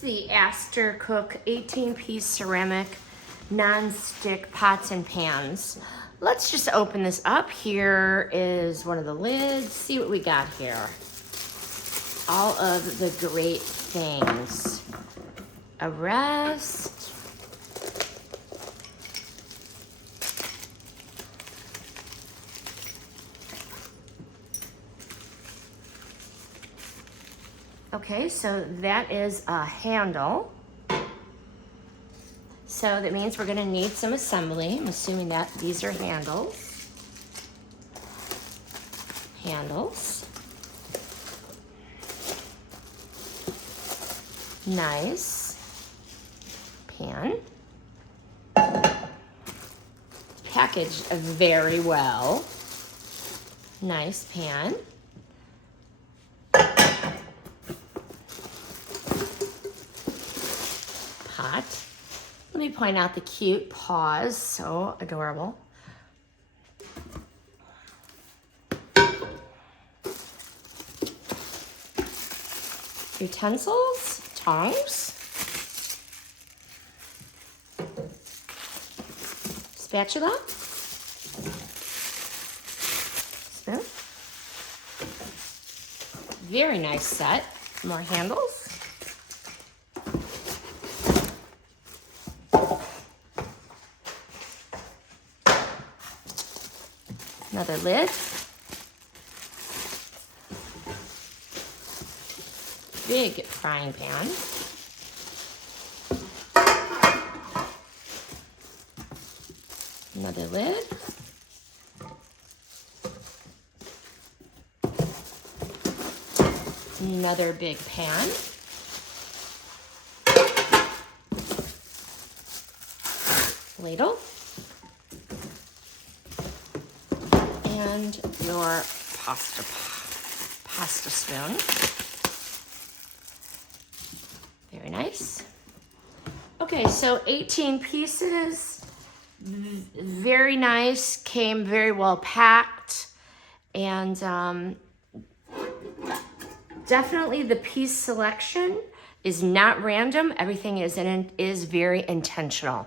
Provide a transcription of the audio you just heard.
the Astercook 18-piece ceramic non-stick pots and pans. Let's just open this up. Here is one of the lids. See what we got here. All of the great things. A rest. Okay, so that is a handle. So that means we're gonna need some assembly. I'm assuming that these are handles. Handles. Nice. Pan. Packaged very well. Nice pan. Pot. Let me point out the cute paws, so adorable. Utensils, tongs, spatula, spoon. Very nice set. More handles. Another lid. Big frying pan. Another lid. Another big pan. Ladle. And your pasta spoon. Very nice. Okay, so 18 pieces. Very nice. Came very well packed. And definitely the piece selection is not random. Everything is very intentional.